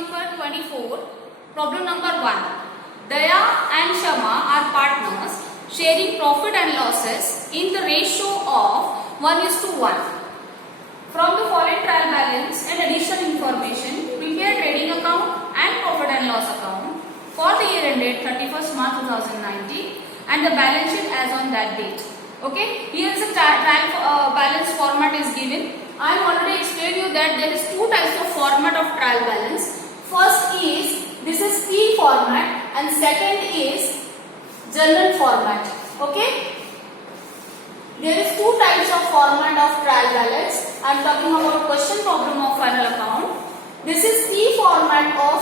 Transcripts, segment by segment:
number 24. Problem number 1. Daya and Shama are partners sharing profit and losses in the ratio of 1:1. From the following trial balance and additional information, prepare trading account and profit and loss account for the year ended 31st March 2019 and the balance sheet as on that date. Okay, here is a trial balance format is given. I have already explained you that there is two types of format of trial balance. First is this is P format and second is general format. Okay, there is two types of format of trial balance. I am talking about question problem of final account. This is P format of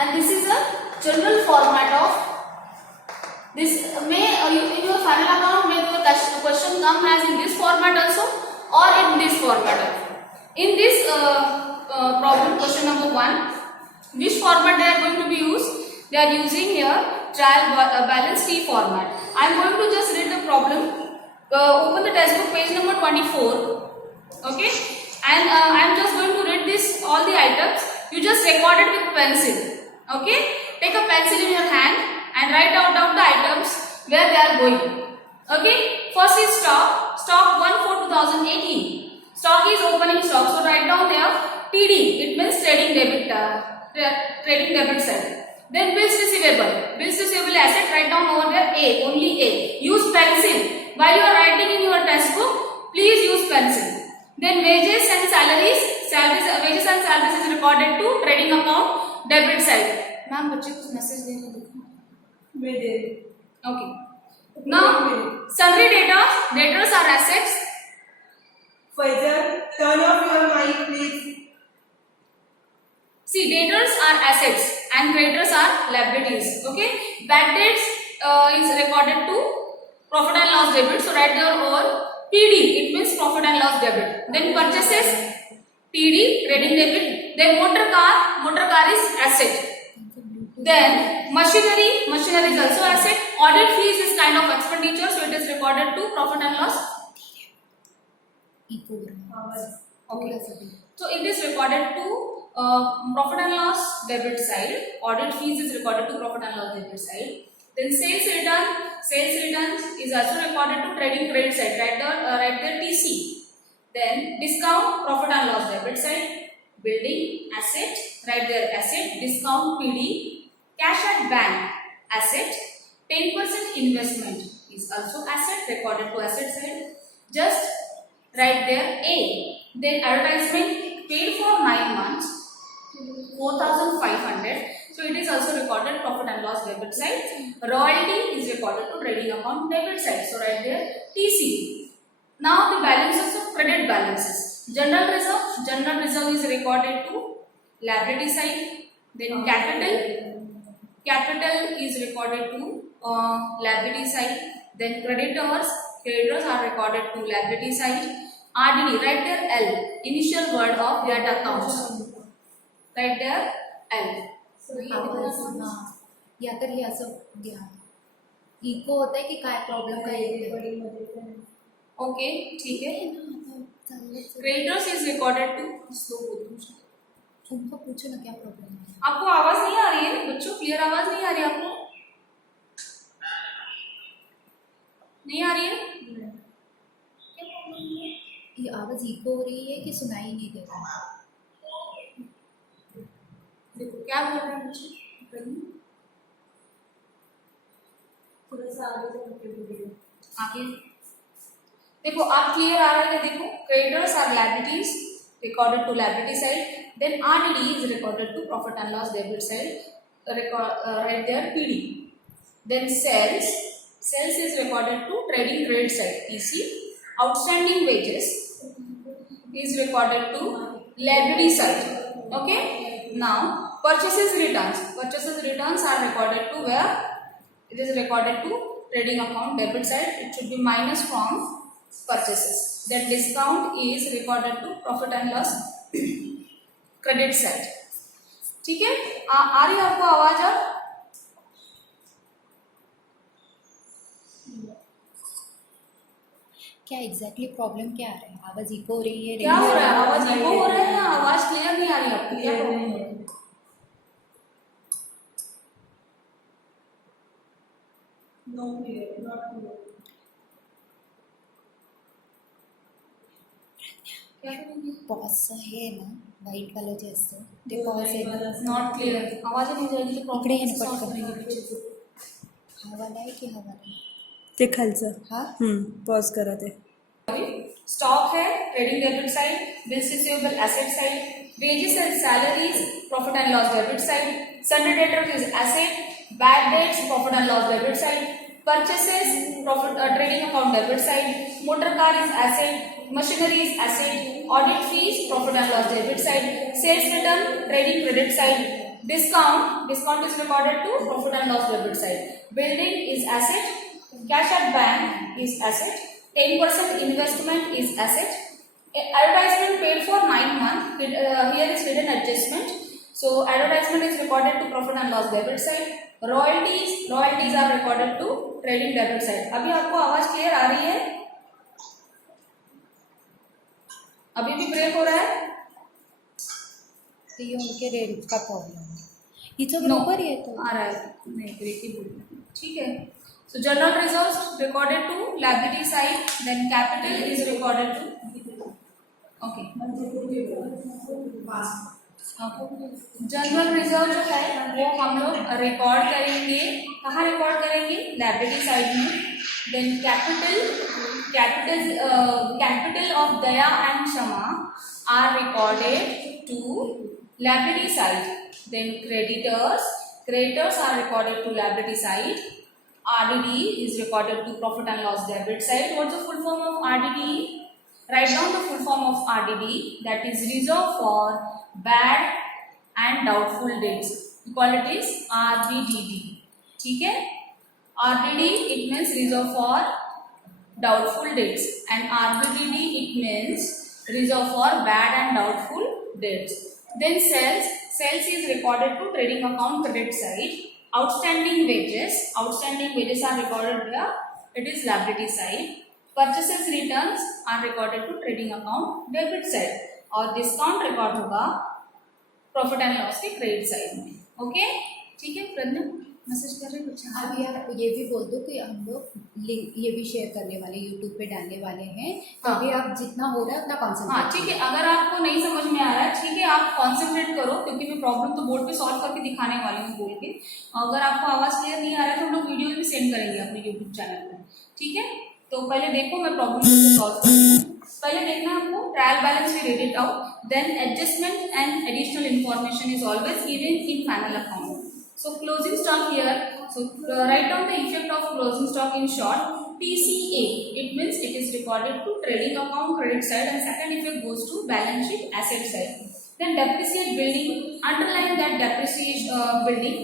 and this is a general format of. This may in your final account may the question come as in this format also or in this format also. In this problem, question number 1, which format they are going to be used? They are using here trial balance T format. I am going to just read the problem. Open the textbook page number 24. Okay, and I am just going to read this all the items. You just record it with pencil. Okay, take a pencil in your hand and write out the items where they are going. Okay, first is stock 1/4/2018. Stock is opening stock, so write down there TD. It means trading debit side. Then bills receivable asset, write down over there A, only A. Use pencil while you are writing in your textbook. Please use pencil. Then wages and salaries. Wages and salaries is recorded to trading account debit side. Ma'am बच्चे कुछ message देने मैं दे okay. Now sundry debtors are assets. Faizal, turn off your mic please. See, debtors are assets and creditors are liabilities. Okay, bad debts is recorded to profit and loss debit, so write there over PD. It means profit and loss debit. Then purchases TD, trading debit. Then motor car is asset. Then machinery is also asset. Audit fees is kind of expenditure, so it is recorded to profit and loss. Okay, so it is recorded to profit and loss debit side. Audit fees is recorded to profit and loss debit side. Then sales returns is also recorded to trading credit side. Write there TC. Then discount, profit and loss debit side. Building asset, write there asset. Discount PD. Cash at bank asset. 10% investment is also asset, recorded to asset side. Just write there A. Then advertisement paid for 9 months, 4,500. So it is also recorded profit and loss debit side. Royalty is recorded to trading account debit side. So write there TC. Now the balances of credit balances. General reserve is recorded to liability side. Then capital is recorded to liability side. Then creditors are recorded to liability side. RDD, write there L, initial word of that accounts. Write there L. या तर हे असं घ्या eco होत आहे की काय problem काय येते ओके ठीक है. Creditors is recorded to slow बोलूं. उनको पूछो ना क्या प्रॉब्लम है. आपको आवाज नहीं आ रही है बच्चों? क्लियर आवाज नहीं आ रही आपको? नहीं आ रही है? क्या प्रॉब्लम है? ये आवाज इको हो रही है कि सुनाई नहीं दे रहा है. देखो क्या बोल रहे हैं बच्चे. थोड़ा सा आगे देखो आप क्लियर आ रहा है. देखो creditors are liabilities recorded to liability side. Then RDD is recorded to profit and loss debit side. Right there PD. Then sales is recorded to trading credit side PC. Outstanding wages is recorded to liability side. Okay. Now purchases returns are recorded to where? It is recorded to trading account debit side. It should be minus from purchases. Then discount is recorded to profit and loss credit side. ठीक है. आ रही है आपको आवाज? अब क्या exactly problem क्या आ रहा है? आवाज इको हो रही है? क्या हो रहा है? आवाज इको हो रहा है? No clear, not clear. क्या करेंगे? पॉज हे ना वाईट वाला जे असतं ते पॉज आहे ना नॉट क्लियर, आवाज नहीं जाएगी तो इकडे ये ना प्रॉब्लम सॉल्व पटकन. करेंगे पीछे से. हा वाला आहे की हा वाला आहे? ते खालचं. हा पॉज करा ते. स्टॉक है trading debit side, bills receivable asset side, wages and salaries profit and loss debit side, sundry debtors is asset, bad debts profit and loss debit side, purchases profit trading account debit side, motor car is asset, machinery is asset, audit fees profit and loss debit side, sales return trading credit side, discount is recorded to profit and loss debit side, building is asset, cash at bank is asset, 10% investment is asset. Advertisement paid for 9 months. Here is hidden adjustment. So advertisement is recorded to profit and loss debit side. Royalties are recorded to trading debit side. अभी आपको आवाज clear आ रही है? अभी भी break हो रहा है? तो ये उनके रेट का प्रॉब्लम है. हिचं बरोबर येतो. आ रहा है. नहीं ब्रेक ही बोल. ठीक है. So general reserves recorded to liability side. Then capital is recorded to. Okay. General reserve जो है वो हम लोग रिकॉर्ड करेंगे. कहाँ रिकॉर्ड करेंगे? लाइबिलिटी साइड में. Then capital of Daya and Kshama are recorded to liability side. Then creditors are recorded to liability side. RDD is recorded to profit and loss debit side. What's the full form of RDD? Write down the full form of RDD, that is reserve for bad and doubtful debts. We call it is RBDD. ठीक है? RDD it means reserve for doubtful debts, and RBDD it means reserve for bad and doubtful debts. Then sales is recorded to trading account credit side. Outstanding wages are recorded here. It is liability side. Purchases returns are recorded to trading account debit side. और discount record होगा profit and loss के credit side में. Okay ठीक है. प्रज्ञा message कर रहे कुछ? अभी आप ये भी बोल दो कि हम लोग लिंक ये भी शेयर करने वाले यूट्यूब पे डालने वाले हैं. तो अभी आप जितना हो रहा है उतना कॉन्सेंट्रेट. हाँ ठीक है. अगर आपको नहीं समझ में आ रहा है ठीक है आप कॉन्सेंट्रेट करो, क्योंकि मैं प्रॉब्लम तो बोर्ड पे सॉल्व करके दिखाने वाली हूँ बोल के. अगर आपको आवाज क्लियर नहीं आ रहा है तो हम लोग वीडियो भी सेंड करेंगे अपने यूट्यूब चैनल पर. ठीक है. तो पहले देखो मैं प्रॉब्लम को सॉल्व करती हूँ. पहले देखना आपको trial balance we read it out. Then adjustment and additional information is always given in final account. So closing stock here. So write down the effect of closing stock in short. TCA. It means it is recorded to trading account credit side, and second effect goes to balance sheet asset side. Then depreciate building. Underline that depreciation building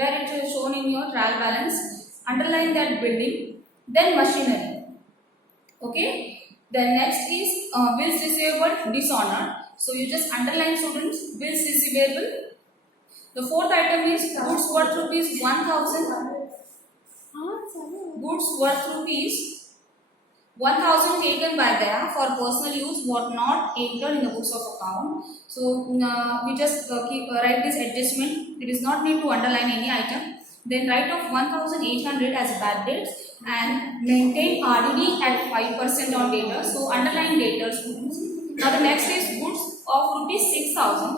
where it is shown in your trial balance. Underline that building. Then machinery. Okay. Then next is bills receivable dishonor. So you just underline students bills receivable. The fourth item is goods worth rupees 1000. Goods worth rupees 1000 taken by them for personal use were not entered in the books of account. So we just write this adjustment. It is not need to underline any item. Then write off 1800 as bad debts and maintain RDD at 5% on debtors. So underline debtors. Now the next is goods of rupees 6000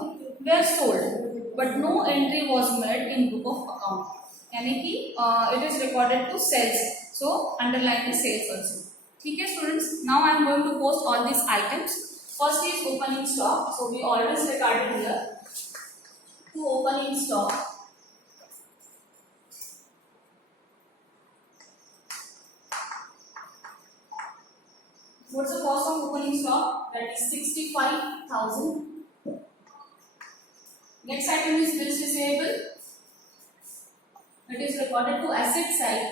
were sold, but no entry was made in book of account. यानी कि it is recorded to sales. So underline the sales also. ठीक है students. Now I am going to post all these items. First is opening stock. So we always recorded here to opening stock. What's the cost of opening stock? That is 65,000. Next item is bills receivable. It is recorded to asset side,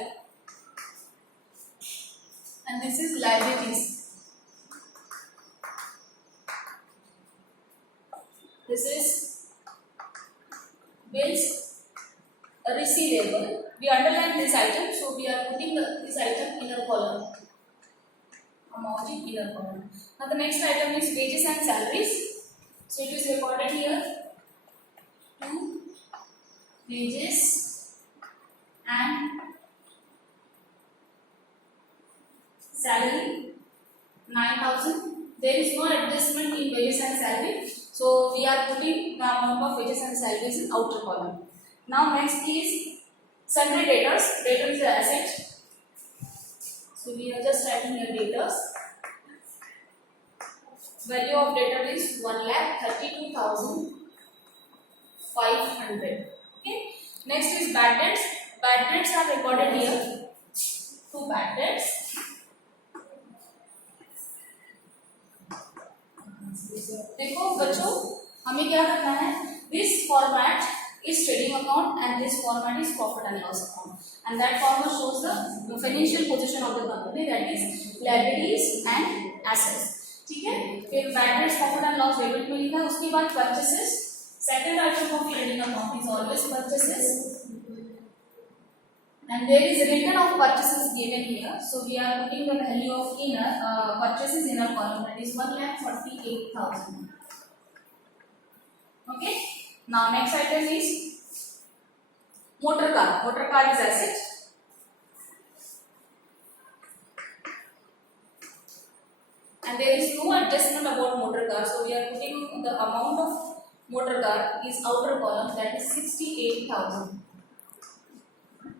and this is liabilities. This is bills receivable. We underline this item, so we are putting this item in a column. Amount in inner column. Now the next item is wages and salaries. So it is recorded here. To wages and salary 9,000. There is no adjustment in wages and salary, so we are putting the amount of wages and salaries in outer column. Now next is sundry debtors. Debtor is the asset, so we are just writing here debtors. Value of debtor is 1,32,500. Okay. Next is bad debts. Bad debts are recorded here. 2 bad debts. देखो बच्चों, हमें क्या करना है? This format is trading account and this format is profit and loss account, and that format shows the financial position of the company, that is liabilities and assets. ठीक है? फिर bad debts, profit and loss debit में लिखा है. उसके बाद purchases. Second item of trading account is always purchases, and there is return of purchases given here. So we are putting the value of inner purchases in a column, that is 1,48,000. Okay. Now next item is motor car. Motor car is asset. And there is no adjustment about motor car, so we are putting the amount of motor car is outer column, that is 68,000.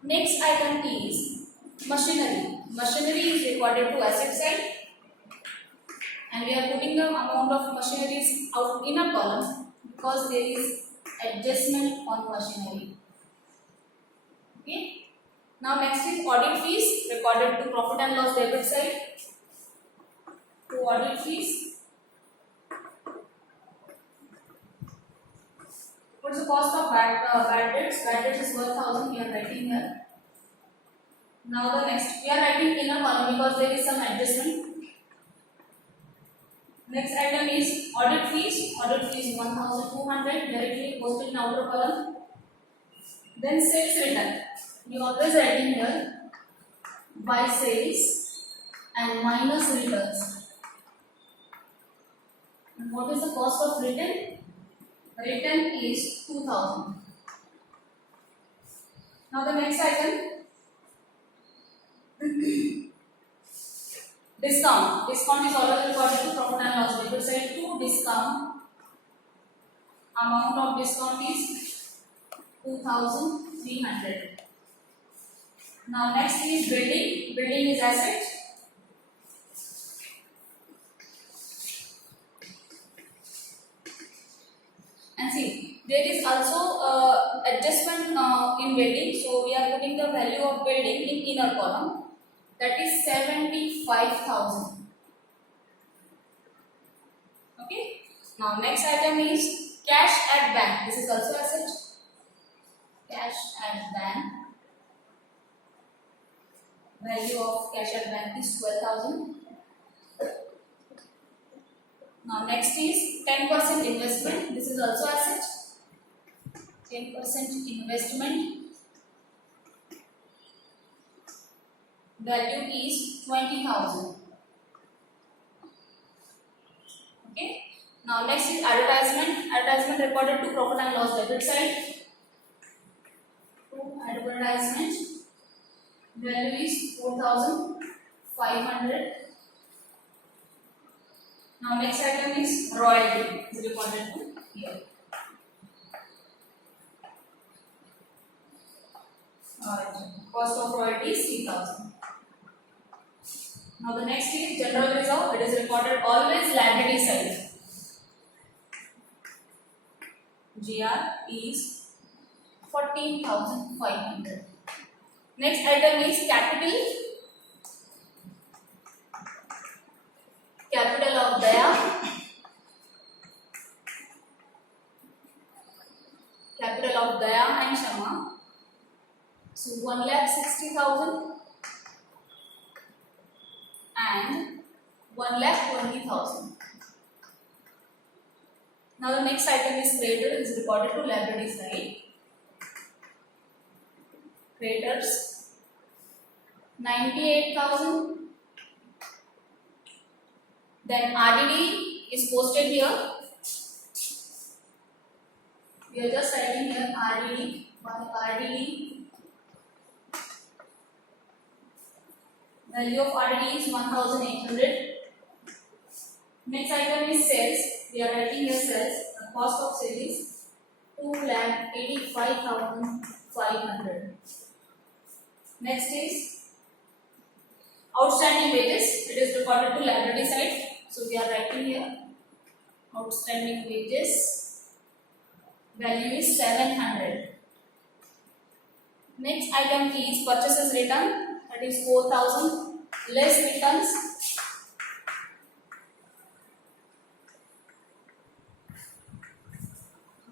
Next item is machinery. Machinery is recorded to asset side, and we are putting the amount of machineries out in a column because there is adjustment on machinery. Okay. Now next is audit fees, recorded to profit and loss debit side. To audit fees. What's the cost of bad debts? Bad debts is 1,000. We are writing here. Now the next, we are writing inner column because there is some adjustment. Next item is audit fees. Audit fees 1,200, directly posted in outer column. Then sales return. We always writing here by sales and minus returns. And what is the cost of return? Return is 2,000. Now the next item, discount. Discount is always recorded to profit and loss debit side. To discount, amount of discount is 2,300. Now next is building. Building is asset. And see, there is also adjustment in building, so we are putting the value of building in inner column, that is 75,000. Okay. Now next item is cash at bank. This is also asset. Cash at bank. Value of cash at bank is 12,000. Now next is 10% investment. This is also asset. 10% investment. Value is 20,000. Okay. Now next is advertisement. Advertisement recorded to profit and loss debit side. To advertisement. Value is 4,500. Now next item is royalty. Is recorded to here. Cost of royalty is 3,000. Now the next is general reserve. It is recorded always liability side. GR is 14,500. Next item is capital. Capital of Daya. Capital of Daya and Shama. So 1,60,000 and 1,20,000. Now the next item is creditor. Is recorded to liability side. Creditors 98,000. Then RDD is posted here. We are just writing here RDD. RDD Value of RD is 1800. Next item is sales. We are writing here sales. The cost of sale is 2,85,500. Next is outstanding wages. It is recorded to liability side. So we are writing here outstanding wages. Value is 700. Next item is purchases return. That is 4,000 less returns.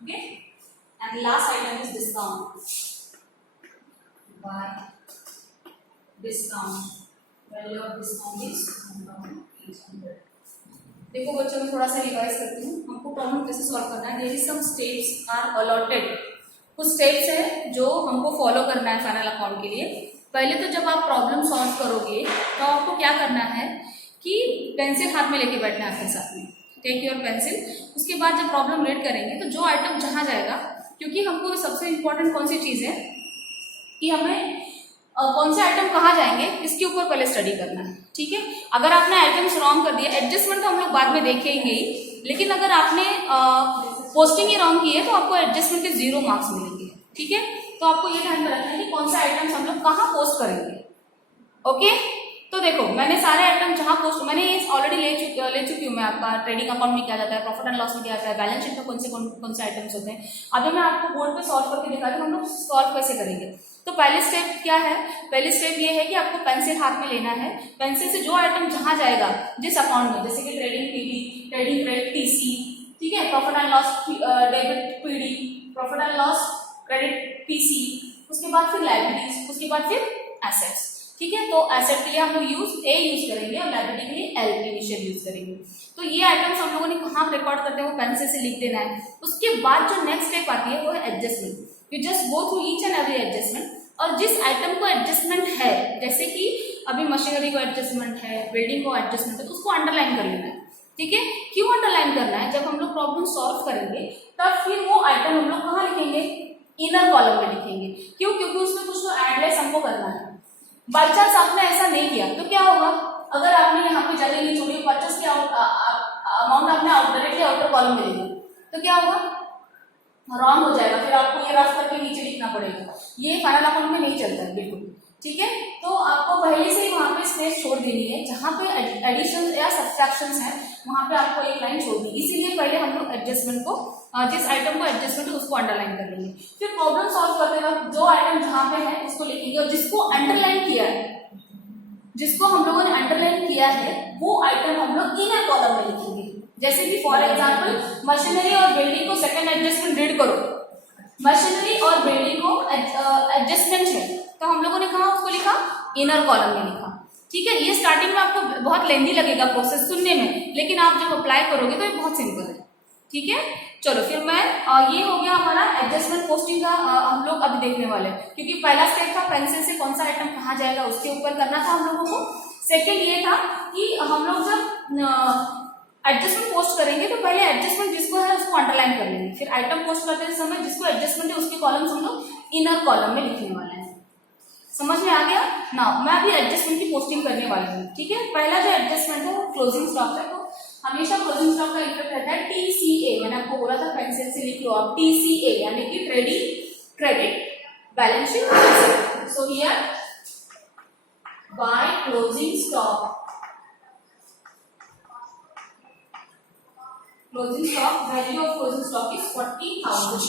Okay. And last item is discount. By discount. Value of discount is 1,800. देखो बच्चों मैं थोड़ा सा revise करती हूँ. हमको problem कैसे solve करना है. There is some steps are allotted. कुछ स्टेप्स है जो हमको फॉलो करना है फाइनल अकाउंट के लिए. पहले तो जब आप प्रॉब्लम सॉल्व करोगे तो आपको क्या करना है कि पेंसिल हाथ में लेके बैठना है अपने साथ में. Take your pencil. उसके बाद जब प्रॉब्लम रीड करेंगे तो जो आइटम जहाँ जाएगा, क्योंकि हमको सबसे इम्पोर्टेंट कौन सी चीज़ है कि हमें कौन से आइटम कहाँ जाएंगे इसके ऊपर पहले स्टडी करना है. ठीक है. अगर आपने आइटम्स रॉन्ग कर दिया, एडजस्टमेंट तो हम लोग बाद में देखेंगे ही, लेकिन अगर आपने पोस्टिंग ही रॉन्ग की है तो आपको एडजस्टमेंट के 0 मार्क्स मिलेंगे. ठीक है. तो आपको ये ध्यान में रखना है कि कौन से आइटम्स हम लोग कहाँ पोस्ट करेंगे. ओके. तो देखो मैंने सारे आइटम जहाँ पोस्ट, मैंने ये ऑलरेडी ले चुकी हूँ मैं. आपका ट्रेडिंग अकाउंट में क्या जाता है, प्रॉफिट एंड लॉस में क्या आता है, बैलेंस शीट में कौन से आइटम्स होते हैं. अभी मैं आपको बोर्ड पे सॉल्व करके दिखा दूँ हम लोग सॉल्व कैसे करेंगे. तो पहले स्टेप क्या है. पहले स्टेप ये है कि आपको पेंसिल हाथ में लेना है. पेंसिल से जो आइटम जहाँ जाएगा जिस अकाउंट में, जैसे कि trading PD, trading credit TC, ठीक है, profit and loss debit PD, profit and loss credit PC, उसके बाद फिर लायबिलिटीज, उसके बाद फिर एसेट्स. ठीक है. तो एसेट के लिए हम लोग यूज करेंगे और लायबिलिटी के लिए एल इनिशियल यूज करेंगे. तो ये आइटम्स हम लोगों ने कहाँ रिकॉर्ड करते हैं वो पेंसिल से लिख देना है. उसके बाद जो नेक्स्ट स्टेप आती है वो है adjustment. You just go through each and every adjustment. और जिस आइटम को एडजस्टमेंट है, जैसे कि अभी मशीनरी को एडजस्टमेंट है, बिल्डिंग को एडजस्टमेंट है, तो उसको अंडरलाइन कर लेना है. ठीक है. क्यों अंडरलाइन करना है? जब हम लोग प्रॉब्लम सॉल्व करेंगे तब फिर वो आइटम हम लोग कहाँ लिखेंगे, इनर कॉलम में लिखेंगे. क्यों? क्योंकि उसमें कुछ तो एडलेस हमको करना है. बाई चांस आपने ऐसा नहीं किया तो क्या होगा, अगर आपने यहाँ पे जगह नहीं छोड़ी, परचेस के अमाउंट आपने डायरेक्टली आउटर कॉलम में लिखा तो क्या होगा, रॉन्ग हो जाएगा. फिर आपको ये रफ करके नीचे लिखना पड़ेगा. ये फाइनल अकाउंट में नहीं चलता है बिल्कुल. ठीक है. तो आपको पहले से ही वहाँ पे स्पेस छोड़ देनी है. जहाँ पे एडिशन या सब्ट्रैक्शंस है वहाँ पे आपको एक लाइन छोड़ दी. इसीलिए पहले हम लोग एडजस्टमेंट को, जिस आइटम को एडजस्टमेंट है उसको अंडरलाइन कर लेंगे. फिर प्रॉब्लम सॉल्व करते वक्त जो आइटम जहाँ पे है उसको लिखेंगे और जिसको अंडरलाइन किया है, जिसको हम लोगों ने अंडरलाइन किया है वो आइटम हम लोग इनर कॉलम में लिखेंगे. जैसे कि फॉर एग्जाम्पल मशीनरी और बिल्डिंग को सेकंड एडजस्टमेंट रीड करो. मशीनरी और बिल्डिंग को एडजस्टमेंट है तो हम लोगों ने कहा उसको लिखा इनर कॉलम में लिखा. ठीक है. ये स्टार्टिंग में आपको बहुत लेंदी लगेगा प्रोसेस सुनने में, लेकिन आप जब अप्लाई करोगे तो ये बहुत सिंपल है. ठीक है. चलो फिर मैं ये हो गया हमारा एडजस्टमेंट पोस्टिंग का. हम लोग अभी देखने वाले हैं क्योंकि पहला स्टेप था पेंसिल से कौन सा आइटम कहाँ जाएगा उसके ऊपर करना था हम लोगों को. सेकेंड ये था कि हम लोग जब एडजस्टमेंट पोस्ट करेंगे तो पहले एडजस्टमेंट जिसको है उसको अंडरलाइन कर लेंगे. फिर आइटम पोस्ट करते समय जिसको एडजस्टमेंट है उसके कॉलम्स हम लोग इनर कॉलम में लिखने वाले हैं. समझ में आ गया ना. मैं अभी एडजस्टमेंट की पोस्टिंग करने वाली हूँ. ठीक है. पहला जो एडजस्टमेंट है वो क्लोजिंग स्टॉक है. तो हमेशा क्लोजिंग स्टॉक का इफेक्ट रहता है TCA. मैंने आपको बोला था पेंसिल से लिख लो आप TCA, यानी कि trading credit balance sheet. So here by closing stock, closing stock, value of closing stock is 40,000.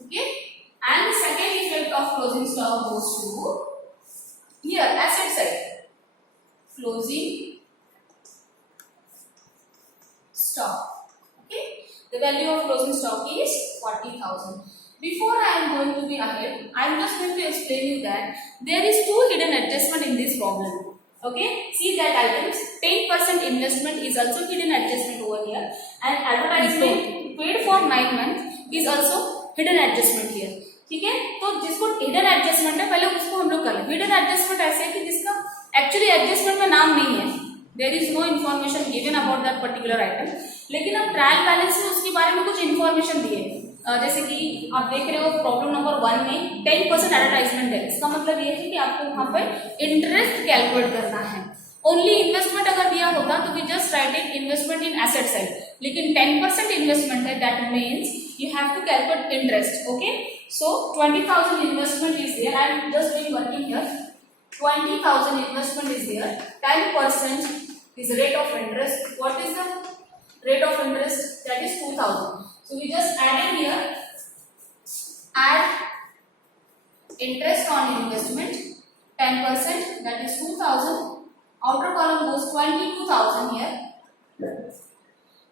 Okay. And the second effect of closing stock goes to here asset side. Closing stock. Okay. The value of closing stock is 40,000. Before I am going to be ahead, I am just going to explain you that there is two hidden adjustment in this problem. Okay, see that items 10% investment is also hidden adjustment over here, and advertisement paid for 9 months is also hidden adjustment here. ठीक है. तो जिसको hidden adjustment है पहले उसको हम लोग कर लें. हिडन एडजस्टमेंट ऐसे है कि जिसका एक्चुअली एडजस्टमेंट में नाम नहीं है, there is no information given about that particular item, लेकिन अब ट्रायल बैलेंस में उसके बारे में कुछ इन्फॉर्मेशन दी है. जैसे कि आप देख रहे हो प्रॉब्लम नंबर 1 में 10% एडवर्टाइजमेंट है, इसका मतलब ये है कि आपको वहां पर इंटरेस्ट कैलकुलेट करना है। ओनली इन्वेस्टमेंट अगर दिया होता तो we just write it investment in asset side, लेकिन 10% इन्वेस्टमेंट है, that means you have to calculate interest. Okay, so 20,000 investment is there, I am just doing working here. 20,000 investment is there, 10% is rate of interest. What is the rate of interest? That is 2,000. So we just added here, add interest on investment 10%, that is 2,000. Outer column goes 22,000 here.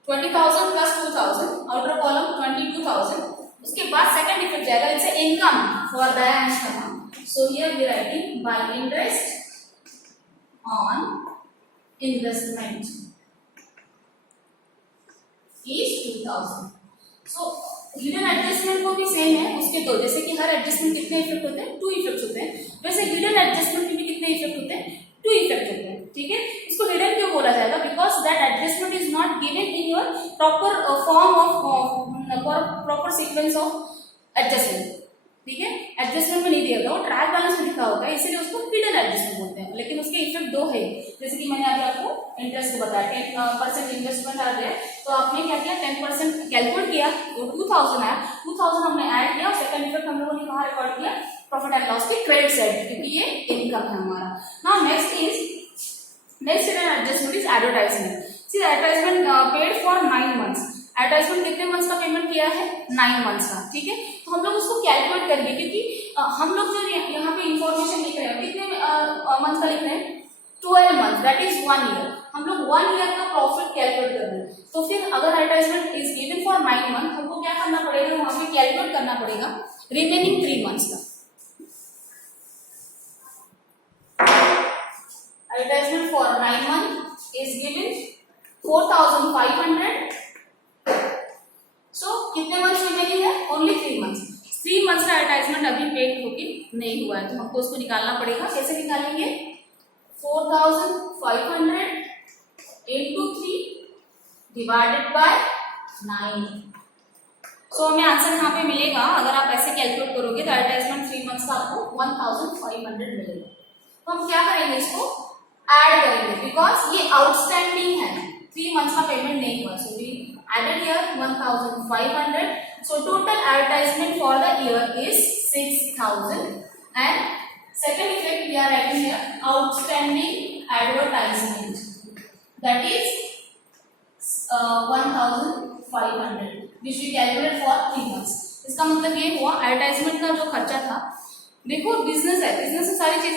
20,000 plus 2,000. Outer column 22,000. उसके बाद second effect जाएगा, it's income for Daya and Shama. So here we are writing by interest on investment is 2,000. So hidden adjustment को भी same है उसके दो, जैसे कि हर एडजस्टमेंट कितने इफेक्ट होते हैं, 2 इफेक्ट होते हैं, वैसे हिडन एडजस्टमेंट में भी कितने इफेक्ट होते हैं, 2 इफेक्ट होते हैं. ठीक है, इसको हिडन क्यों बोला जाएगा? Because that adjustment is not given in your proper form of proper sequence of adjustment. ठीक है, एडजस्टमेंट में नहीं दिया होगा, वो ट्रायल बैलेंस में लिखा होता है, इसीलिए उसको हिडन एडजस्टमेंट बोलते हैं. लेकिन उसके इफेक्ट 2 है, जैसे कि मैंने अभी आपको इंटरेस्ट को बताया 10% इन्वेस्टमेंट आ गया, तो आपने क्या किया 10% कैलकुलेट किया, वो 2,000 आया, 2,000 हमने ऐड किया, और सेकंड इफेक्ट हम लोगों ने कहाँ रिकॉर्ड किया, प्रॉफिट एंड लॉस की क्रेडिट साइड, क्योंकि ये इनकम है हमारा. Now next hidden adjustment is advertisement. See advertisement paid for 9 months. Advertisement कितने मंथ्स का पेमेंट किया है? 9 मंथ्स का. ठीक है, तो हम लोग उसको कैलकुलेट करेंगे, क्योंकि हम लोग जो यहाँ पे इंफॉर्मेशन लिख रहे हैं कितने मंथ का लिख रहे हैं, 12 मंथ, दैट इज 1 ईयर. हम लोग 1 ईयर का प्रॉफिट कैलकुलेट कर रहे हैं. तो फिर अगर advertisement is given for 9 month, हमको क्या करना पड़ेगा, वहां पे कैलकुलेट करना पड़ेगा रिमेनिंग 3 मंथ्स का. Advertisement for 9 month is given 4,500. सो कितने मंथ्स रिमेनिंग है? Only 3 months. 3 मंथ्स का एडवर्टाइजमेंट अभी पेड होके नहीं हुआ है, तो हमको उसको निकालना पड़ेगा. कैसे निकालेंगे? 4,500 into 3 divided by 9. सो हमें आंसर यहाँ पे मिलेगा. अगर आप ऐसे कैलकुलेट करोगे तो एडवर्टाइजमेंट 3 मंथ्स का आपको 1,500 मिलेगा. तो हम क्या करेंगे, इसको ऐड करेंगे, बिकॉज ये आउटस्टैंडिंग है, 3 मंथ्स का पेमेंट नहीं हुआ. So we added here 1,500. So total advertisement for the year is 6,000. And second effect we are writing here, outstanding advertisement, that is 1,500, which we calculate for 3 months. इसका मतलब ये हुआ advertisement का जो खर्चा था. देखो बिजनेस है, बिजनेस में सारी चीजें